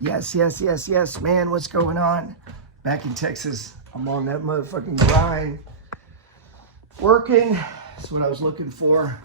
Yes, man. What's going on? Back in Texas, I'm on that motherfucking grind. Working. That's what I was looking for.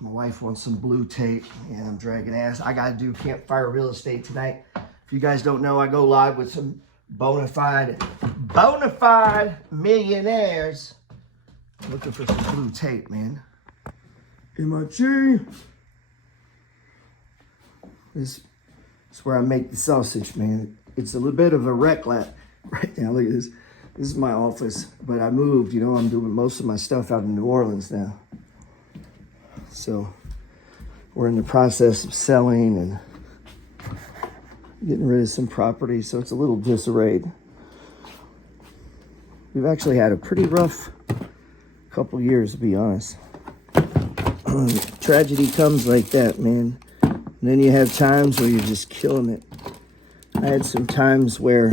My wife wants some blue tape, and I'm dragging ass. I gotta do campfire real estate tonight. If you guys don't know, I go live with some bona fide millionaires. I'm looking for some blue tape, man. MIG. This is where I make the sausage, man. It's a little bit of a wreck lab right now. Look at this. This is my office, but I moved. You know, I'm doing most of my stuff out in New Orleans now. So we're in the process of selling and getting rid of some property, so it's a little disarrayed. We've actually had a pretty rough couple years, to be honest. Tragedy comes like that, man. And then you have times where you're just killing it. I had some times where,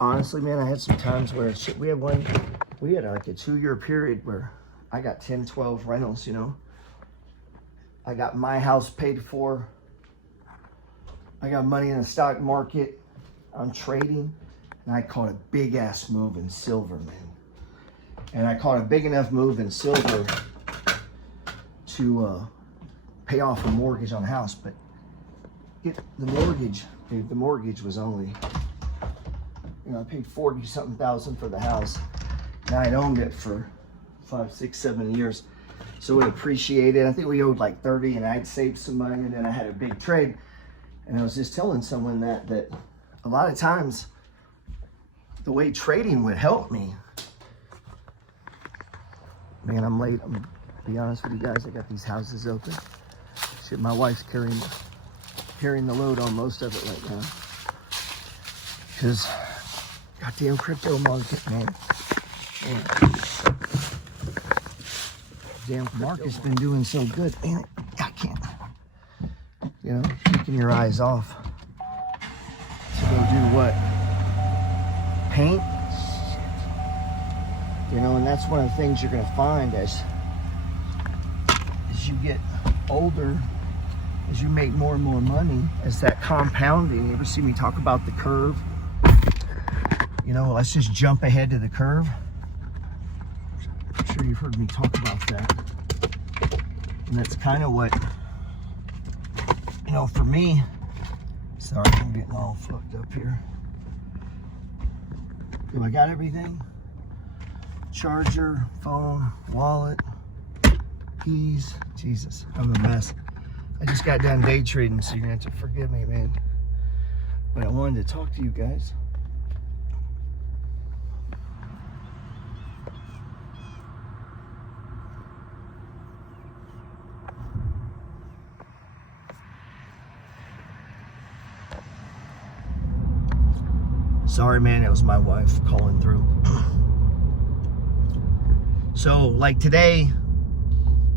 honestly, man, I had some times where we had like a 2-year period where I got 10, 12 rentals, you know. I got my house paid for. I got money in the stock market. I'm trading. And I caught a big ass move in silver, man. And I caught a big enough move in silver to pay off a mortgage on a house. But get the mortgage, dude, the mortgage was only, you know, I paid 40-something thousand for the house. And I had owned it for 5, 6, 7 years. So it appreciated. I think we owed like 30 and I'd saved some money, and then I had a big trade. And I was just telling someone that a lot of times the way trading would help me. Man, I'm late. I'm gonna be honest with you guys. I got these houses open. Shit, my wife's carrying the load on most of it right now. Because goddamn crypto market, man. Damn market's been doing so good. Man, I can't. You know, keeping your eyes off. To go do what? Paint? You know, and that's one of the things you're going to find as you get older, as you make more and more money, as that compounding. You ever see me talk about the curve? You know, let's just jump ahead to the curve. I'm sure you've heard me talk about that. And that's kind of what, you know, for me, sorry, I'm getting all fucked up here. Do I got everything? Charger, phone, wallet, keys. Jesus, I'm a mess. I just got done day trading, so you're gonna have to forgive me, man. But I wanted to talk to you guys. Sorry, man, it was my wife calling through. So, like today,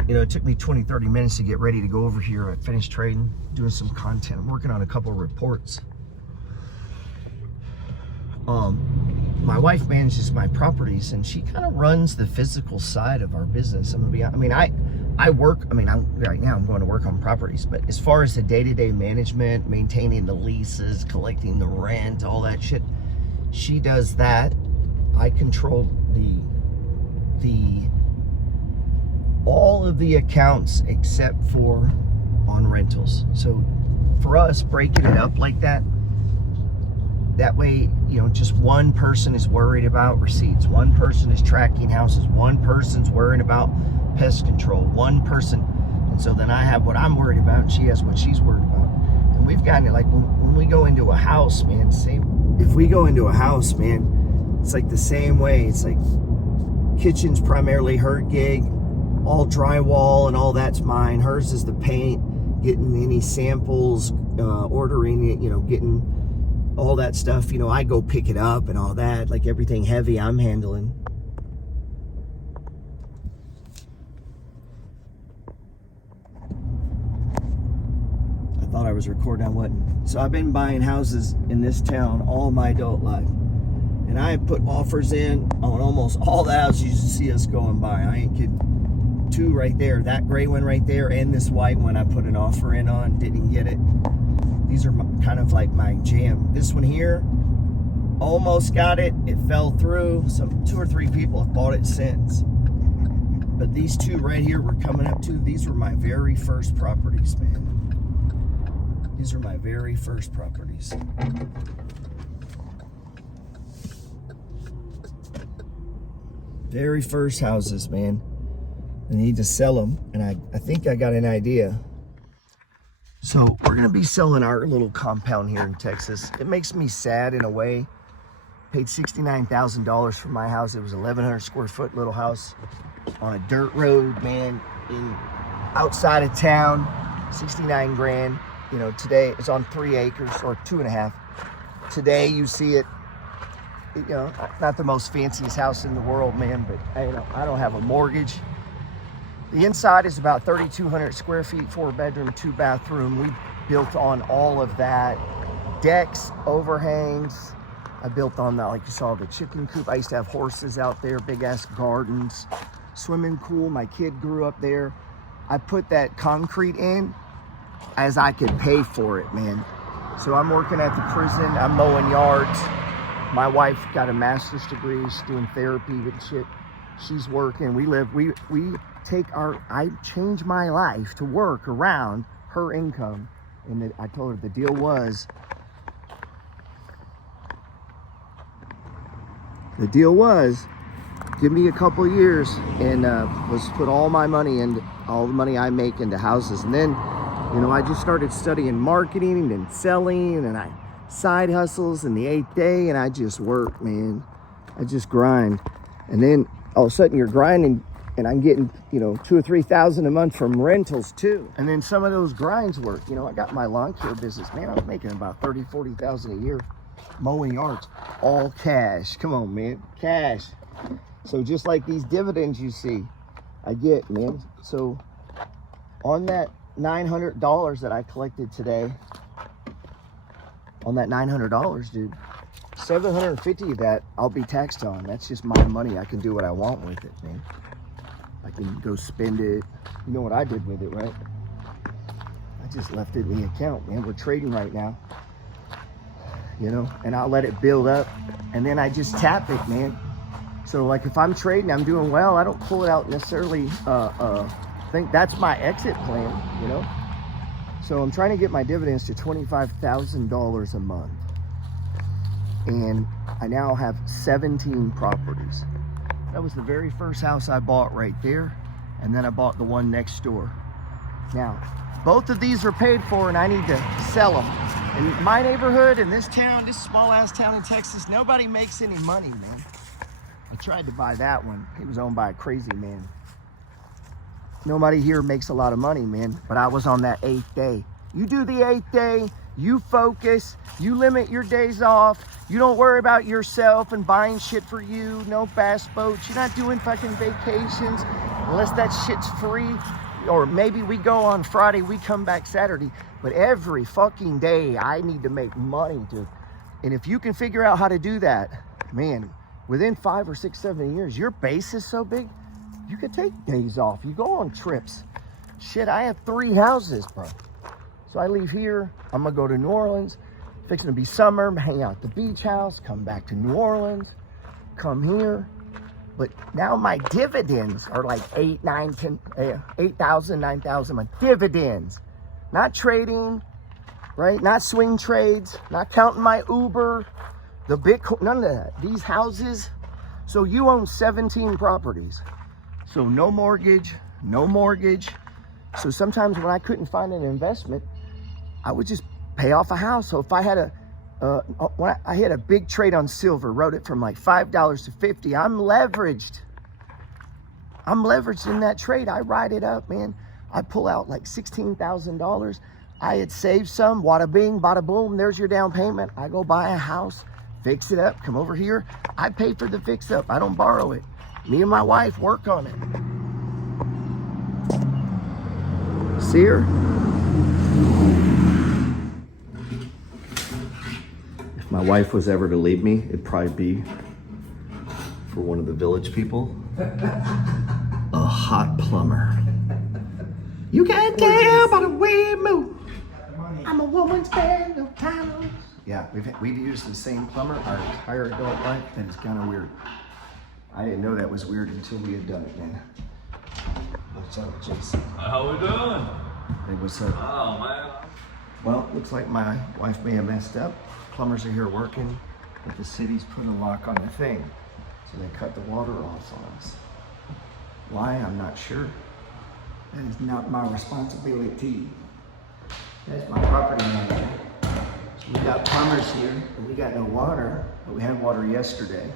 you know, it took me 20, 30 minutes to get ready to go over here. I finished trading, doing some content. I'm working on a couple of reports. My wife manages my properties, and she kind of runs the physical side of our business. I'm right now I'm going to work on properties, but as far as the day-to-day management, maintaining the leases, collecting the rent, all that shit, she does that. I control all of the accounts except for on rentals. So for us, breaking it up like that way, you know, just one person is worried about receipts, one person is tracking houses, one person's worried about pest control, one person, and so then I have what I'm worried about, and she has what she's worried about. And we've gotten it, like when we go into a house, man, if we go into a house, man, it's like the same way. It's like kitchen's primarily her gig, all drywall and all that's mine. Hers is the paint, getting any samples, ordering it, you know, getting all that stuff. You know, I go pick it up and all that, like everything heavy I'm handling. I thought I was recording, I wasn't. So I've been buying houses in this town all my adult life. And I put offers in on almost all the houses you see us going by. I ain't kidding. two right there, that gray one right there, and this white one I put an offer in on, didn't get it. These are kind of like my jam. This one here, almost got it. It fell through. Some 2 or 3 people have bought it since. But these two right here we're coming up to, these were my very first properties, man. These are my very first properties. Very first houses, man. I need to sell them, and I think I got an idea. So we're gonna be selling our little compound here in Texas. It makes me sad in a way. Paid $69,000 for my house. It was 1,100 square foot little house on a dirt road, man, outside of town. 69 grand. You know, today it's on 3 acres or 2.5. Today you see it, you know, not the most fanciest house in the world, man, but you know, I don't have a mortgage. The inside is about 3,200 square feet, 4 bedroom, 2 bathroom. We built on all of that. Decks, overhangs. I built on that, like you saw, the chicken coop. I used to have horses out there, big ass gardens, swimming pool. My kid grew up there. I put that concrete in as I could pay for it, man. So I'm working at the prison. I'm mowing yards. My wife got a master's degree. She's doing therapy and shit. She's working. I change my life to work around her income. And I told her the deal was, give me a couple of years and let's put all my money and all the money I make into houses. And then, you know, I just started studying marketing and selling, and I side hustles in the 8th day, and I just work, man. I just grind. And then all of a sudden you're grinding, and I'm getting, you know, $2,000 or $3,000 a month from rentals too. And then some of those grinds work. You know, I got my lawn care business, man. I was making about $30,000, $40,000 a year mowing yards, all cash. Come on, man, cash. So just like these dividends you see, I get, man. So on that $900 that I collected today, on that $900, dude, 750 of that I'll be taxed on. That's just my money. I can do what I want with it, man. I can go spend it. You know what I did with it, right? I just left it in the account, man. We're trading right now, you know, and I'll let it build up, and then I just tap it, man. So like if I'm trading, I'm doing well, I don't pull it out necessarily, think that's my exit plan, you know. So I'm trying to get my dividends to $25,000 a month, and I now have 17 properties. That was the very first house I bought right there, and then I bought the one next door. Now both of these are paid for, and I need to sell them. In my neighborhood, in this town, this small ass town in Texas, nobody makes any money, man. I tried to buy that one. It was owned by a crazy man. Nobody here makes a lot of money, man, but I was on that 8th day. You do the 8th day, you focus, you limit your days off, you don't worry about yourself and buying shit for you, no fast boats, you're not doing fucking vacations unless that shit's free, or maybe we go on Friday, we come back Saturday, but every fucking day I need to make money, dude. And if you can figure out how to do that, man, within 5 or 6, 7 years, your base is so big, you could take days off. You go on trips. Shit, I have 3 houses, bro. So I leave here, I'm gonna go to New Orleans, fixing to be summer, hang out at the beach house, come back to New Orleans, come here. But now my dividends are like 8, 9, 10, 8,000, 9,000 my dividends. Not trading, right? Not swing trades, not counting my Uber, the Bitcoin, none of that. These houses, so you own 17 properties. So no mortgage, no mortgage. So sometimes when I couldn't find an investment, I would just pay off a house. So if I had when I had a big trade on silver, wrote it from like $5 to 50, I'm leveraged. I'm leveraged in that trade. I ride it up, man. I pull out like $16,000. I had saved some, wada bing, bada boom, there's your down payment. I go buy a house, fix it up, come over here. I pay for the fix up, I don't borrow it. Me and my wife work on it. See her? If my wife was ever to leave me, it'd probably be for one of the village people. Ugh. hot plumber. You can't tell by the way I move. I'm a woman spend no time. Yeah, we've used the same plumber our entire adult life, and it's kind of weird. I didn't know that was weird until we had done it, man. What's up, Jason? How we doing? Hey, what's up? Oh, man. Well, looks like my wife may have messed up. Plumbers are here working, but the city's put a lock on the thing. So they cut the water off on us. Why? I'm not sure. That is not my responsibility. That's my property manager. So we got plumbers here, but we got no water, but we had water yesterday.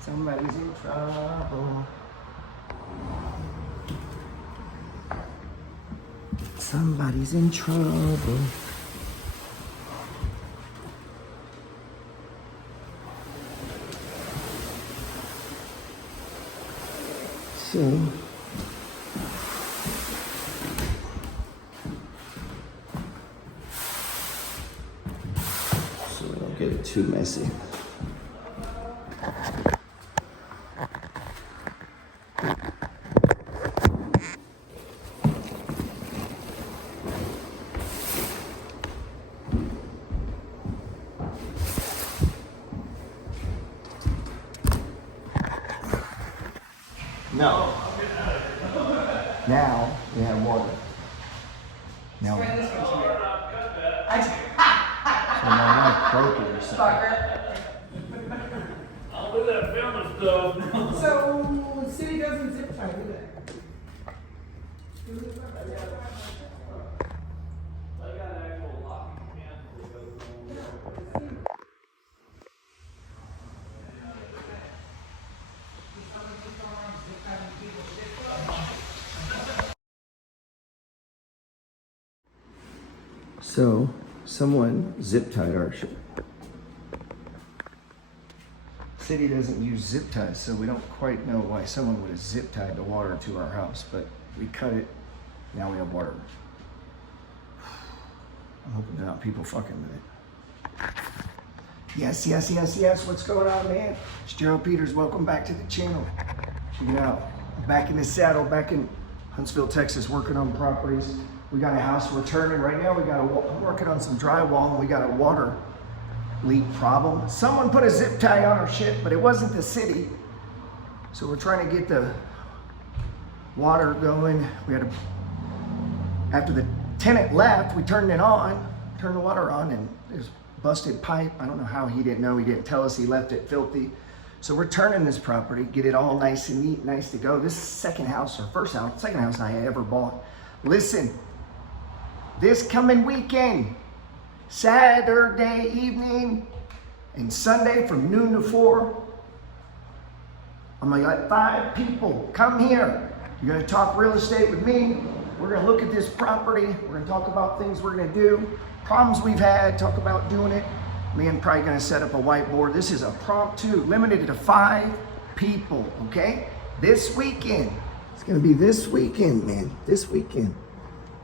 Somebody's in trouble. Somebody's in trouble. So we don't get it too messy. No. Now we have water. Now. So my wife broke it or something. I'll do that filming stuff. So the city doesn't zip tie, do they? So someone zip tied our shit. City doesn't use zip ties, so we don't quite know why someone would have zip tied the water to our house, but we cut it. Now we have water. I'm hoping they're not people fucking with it. Yes, yes, yes, yes. What's going on, man? It's Gerald Peters. Welcome back to the channel. Check it out. Back in the saddle, back in Huntsville, Texas, working on properties. We got a house we're turning right now. I'm working on some drywall, and we got a water leak problem. Someone put a zip tie on our shit, but it wasn't the city. So we're trying to get the water going. After the tenant left, we turned the water on, and there's busted pipe. I don't know how he didn't know. He didn't tell us. He left it filthy. So we're turning this property, get it all nice and neat, nice to go. This second house I ever bought. Listen, this coming weekend, Saturday evening and Sunday from noon to 4, I'm gonna let 5 people come here. You're gonna talk real estate with me. We're gonna look at this property. We're gonna talk about things we're gonna do, problems we've had, talk about doing it. Me and probably gonna set up a whiteboard. This is a impromptu, limited to 5 people, okay? This weekend. It's gonna be this weekend, man, this weekend.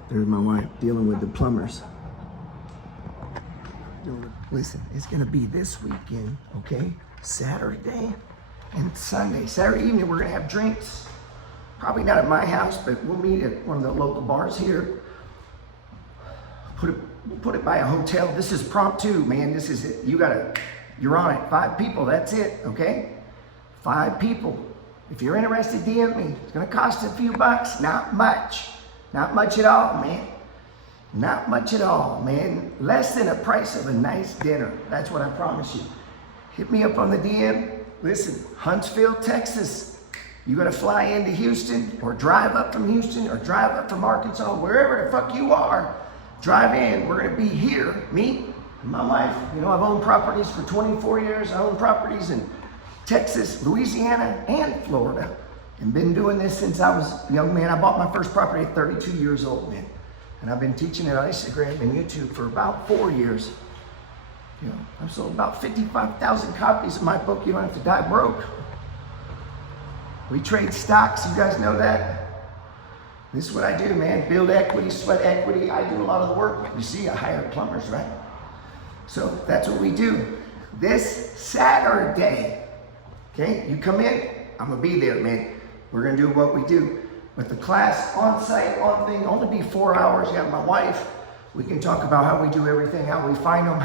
There's my wife dealing with the plumbers. Listen, it's gonna be this weekend, okay? Saturday and Sunday. Saturday evening, we're gonna have drinks. Probably not at my house, but we'll meet at one of the local bars here. Put it by a hotel. This is impromptu, man. This is it. You're on it. 5 people, that's it, okay? 5 people. If you're interested, DM me. It's gonna cost a few bucks, not much. Not much at all, man. Not much at all, man. Less than the price of a nice dinner. That's what I promise you. Hit me up on the DM. Listen, Huntsville, Texas. You gotta fly into Houston or drive up from Houston or drive up from Arkansas, wherever the fuck you are. Drive in. We're gonna be here, me and my wife. You know, I've owned properties for 24 years. I own properties in Texas, Louisiana, and Florida. And been doing this since I was a young man. I bought my first property at 32 years old, man. And I've been teaching it on Instagram and YouTube for about 4 years. You know, I've sold about 55,000 copies of my book, You Don't Have to Die Broke. We trade stocks, you guys know that. This is what I do, man. Build equity, sweat equity. I do a lot of the work. You see, I hire plumbers, right? So that's what we do. This Saturday, okay? You come in, I'm gonna be there, man. We're gonna do what we do. But the class on site, on thing, only be 4 hours. You have my wife. We can talk about how we do everything, how we find them,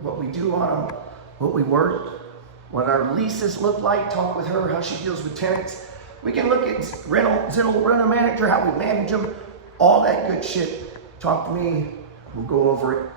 what we do on them, what we work, what our leases look like, talk with her, how she deals with tenants. We can look at rental manager, how we manage them, all that good shit. Talk to me, we'll go over it.